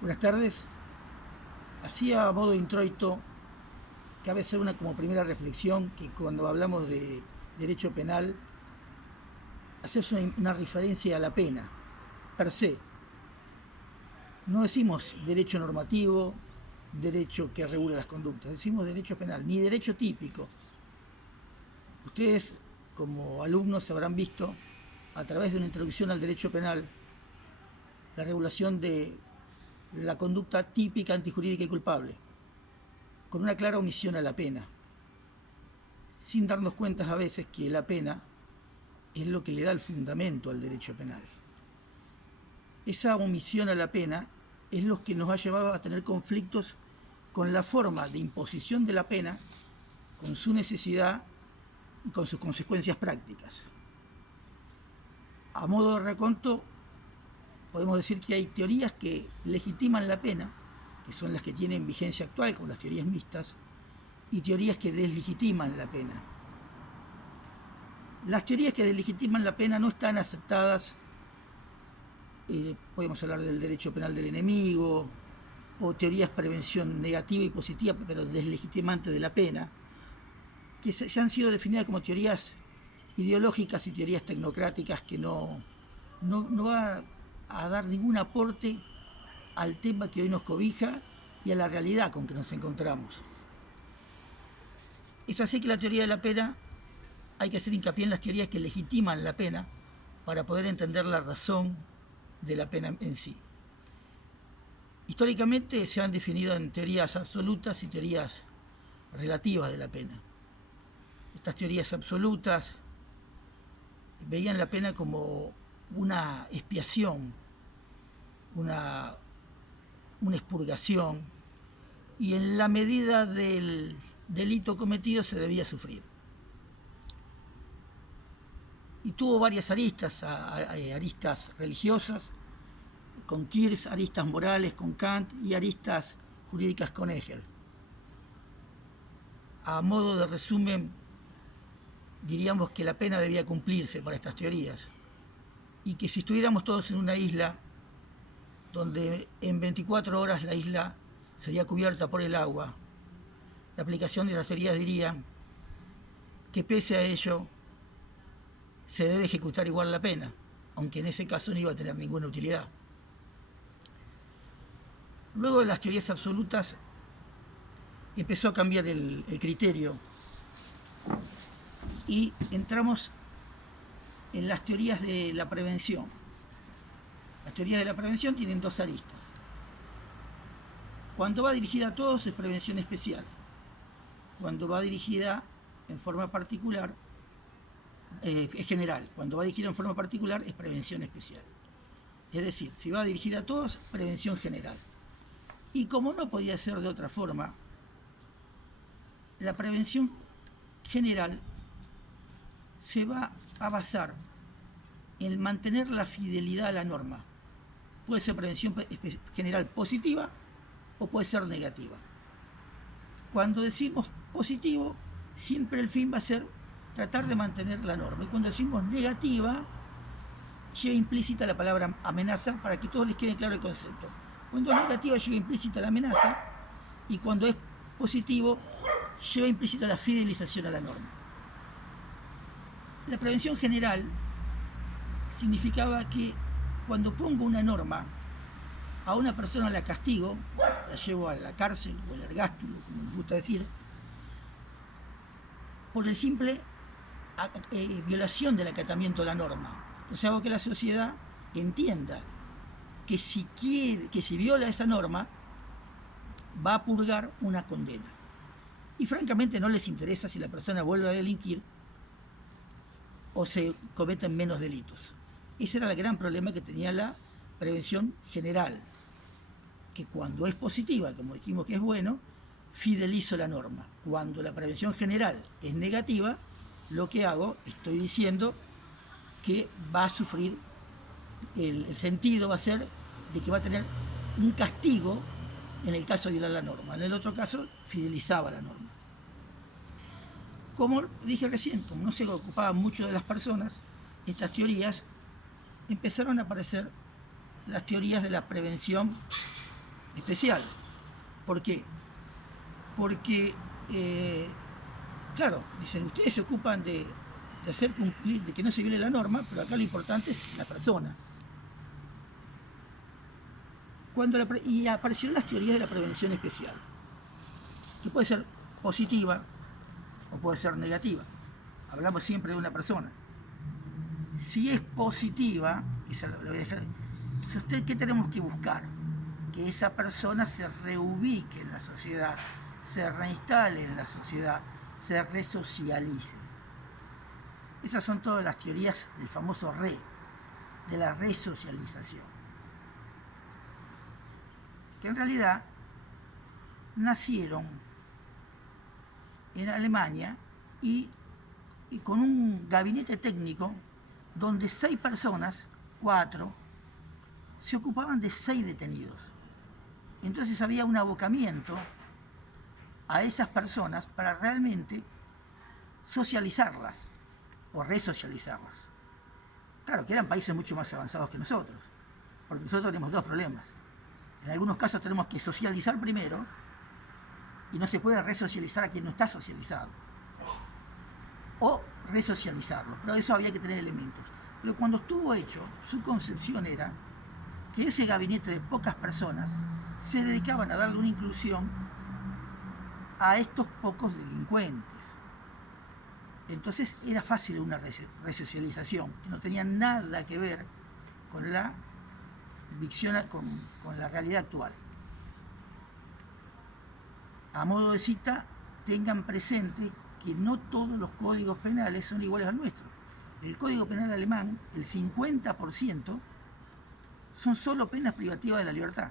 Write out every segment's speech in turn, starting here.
Buenas tardes. Así a modo introito, cabe hacer como primera reflexión que cuando hablamos de derecho penal, hacemos una referencia a la pena, per se. No decimos derecho normativo, derecho que regula las conductas, decimos derecho penal, ni derecho típico. Ustedes, como alumnos, habrán visto, a través de una introducción al derecho penal, la regulación de la conducta típica, antijurídica y culpable, con una clara omisión a la pena, sin darnos cuenta a veces que la pena es lo que le da el fundamento al derecho penal. Esa omisión a la pena es lo que nos ha llevado a tener conflictos con la forma de imposición de la pena, con su necesidad y con sus consecuencias prácticas. A modo de raconto, podemos decir que hay teorías que legitiman la pena, que son las que tienen vigencia actual, como las teorías mixtas, y teorías que deslegitiman la pena. Las teorías que deslegitiman la pena no están aceptadas. Podemos hablar del derecho penal del enemigo, o teorías de prevención negativa y positiva, pero deslegitimantes de la pena, que ya han sido definidas como teorías ideológicas y teorías tecnocráticas que no va a dar ningún aporte al tema que hoy nos cobija y a la realidad con que nos encontramos. Es así que la teoría de la pena, hay que hacer hincapié en las teorías que legitiman la pena para poder entender la razón de la pena en sí. Históricamente se han definido en teorías absolutas y teorías relativas de la pena. Estas teorías absolutas veían la pena como una expiación, una expurgación, y en la medida del delito cometido se debía sufrir. Y tuvo varias aristas, aristas religiosas con Kirsch, aristas morales con Kant y aristas jurídicas con Hegel. A modo de resumen, diríamos que la pena debía cumplirse para estas teorías y que si estuviéramos todos en una isla donde en 24 horas la isla sería cubierta por el agua, la aplicación de las teorías diría que pese a ello se debe ejecutar igual la pena, aunque en ese caso no iba a tener ninguna utilidad. Luego de las teorías absolutas empezó a cambiar el criterio y entramos en las teorías de la prevención. Las teorías de la prevención tienen dos aristas. Cuando va dirigida a todos es prevención especial. Cuando va dirigida en forma particular es general. Cuando va dirigida en forma particular es prevención especial. Es decir, si va dirigida a todos, prevención general. Y como no podía ser de otra forma, la prevención general se va a basar en mantener la fidelidad a la norma. Puede ser prevención general positiva o puede ser negativa. Cuando decimos positivo, siempre el fin va a ser tratar de mantener la norma. Y cuando decimos negativa, lleva implícita la palabra amenaza para que todos les quede claro el concepto. Cuando es negativa lleva implícita la amenaza y cuando es positivo lleva implícita la fidelización a la norma. La prevención general significaba que cuando pongo una norma, a una persona la castigo, la llevo a la cárcel o al ergástulo, como nos gusta decir, por el simple violación del acatamiento de la norma. O sea, hago que la sociedad entienda que si viola esa norma, va a purgar una condena. Y francamente no les interesa si la persona vuelve a delinquir o se cometen menos delitos. Ese era el gran problema que tenía la prevención general, que cuando es positiva, como dijimos que es bueno, fidelizo la norma. Cuando la prevención general es negativa, lo que hago, estoy diciendo que va a sufrir, el sentido va a ser de que va a tener un castigo en el caso de violar la norma. En el otro caso, fidelizaba la norma. Como dije recién, como no se ocupaban mucho de las personas, estas teorías empezaron a aparecer las teorías de la prevención especial. ¿Por qué? Porque, claro, dicen, ustedes se ocupan de hacer cumplir, de que no se viole la norma, pero acá lo importante es la persona. Y aparecieron las teorías de la prevención especial, que puede ser positiva o puede ser negativa. Hablamos siempre de una persona. Si es positiva, ¿qué tenemos que buscar? Que esa persona se reubique en la sociedad, se reinstale en la sociedad, se resocialice. Esas son todas las teorías del famoso de la resocialización. Que en realidad nacieron en Alemania y con un gabinete técnico donde 6 personas, 4, se ocupaban de 6 detenidos. Entonces había un abocamiento a esas personas para realmente socializarlas o resocializarlas. Claro, que eran países mucho más avanzados que nosotros, porque nosotros tenemos 2 problemas. En algunos casos tenemos que socializar primero y no se puede resocializar a quien no está socializado. O resocializarlo, pero eso había que tener elementos. Pero cuando estuvo hecho, su concepción era que ese gabinete de pocas personas se dedicaban a darle una inclusión a estos pocos delincuentes. Entonces era fácil una resocialización, que no tenía nada que ver con la visión, con la realidad actual. A modo de cita, tengan presente que no todos los códigos penales son iguales al nuestro. El Código Penal alemán, el 50% son solo penas privativas de la libertad,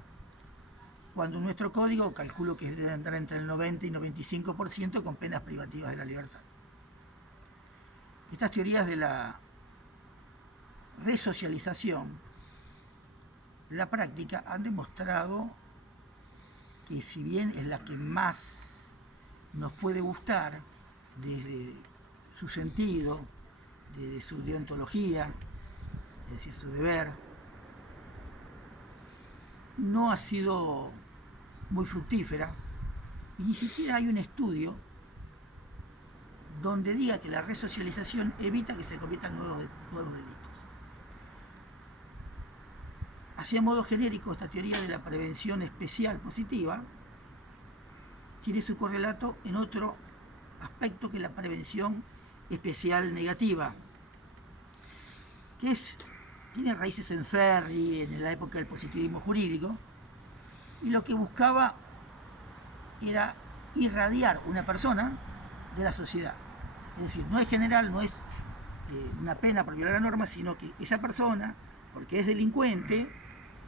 cuando en nuestro código calculo que debe andar entre el 90 y 95% con penas privativas de la libertad. Estas teorías de la resocialización, la práctica, han demostrado que si bien es la que más nos puede gustar desde su sentido, desde su deontología, es decir, su deber, no ha sido muy fructífera y ni siquiera hay un estudio donde diga que la resocialización evita que se cometan nuevos delitos. Así, a modo genérico, esta teoría de la prevención especial positiva tiene su correlato en otro aspecto, que es la prevención especial negativa, que tiene raíces en Ferri, en la época del positivismo jurídico, y lo que buscaba era irradiar una persona de la sociedad. Es decir, no es general, no es una pena por violar la norma, sino que esa persona, porque es delincuente,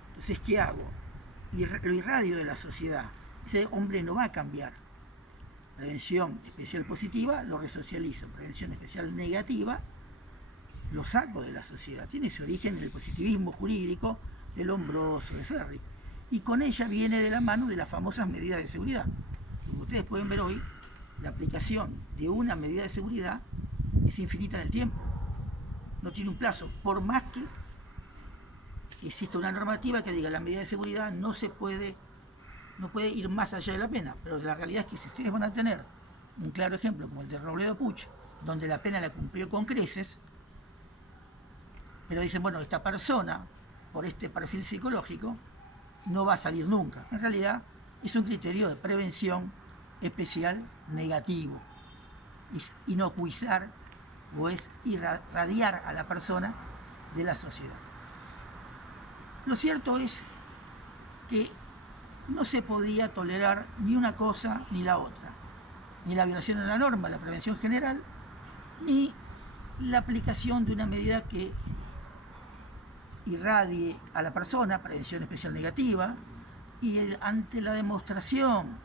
entonces, ¿qué hago? Lo irradio de la sociedad. Ese hombre no va a cambiar. Prevención especial positiva, lo resocializo. Prevención especial negativa, lo saco de la sociedad. Tiene su origen en el positivismo jurídico del Lombroso, de Ferri. Y con ella viene de la mano de las famosas medidas de seguridad. Como ustedes pueden ver hoy, la aplicación de una medida de seguridad es infinita en el tiempo. No tiene un plazo, por más que existe una normativa que diga la medida de seguridad no puede ir más allá de la pena, pero la realidad es que si ustedes van a tener un claro ejemplo como el de Robledo Puch, donde la pena la cumplió con creces, pero dicen, bueno, esta persona, por este perfil psicológico, no va a salir nunca. En realidad es un criterio de prevención especial negativo, es inocuizar o es irradiar a la persona de la sociedad. Lo cierto es que no se podía tolerar ni una cosa ni la otra, ni la violación de la norma, la prevención general, ni la aplicación de una medida que irradie a la persona, prevención especial negativa, y ante la demostración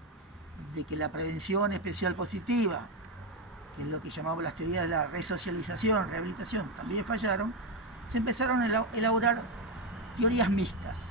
de que la prevención especial positiva, que es lo que llamamos las teorías de la resocialización, rehabilitación, también fallaron, se empezaron a elaborar teorías mixtas.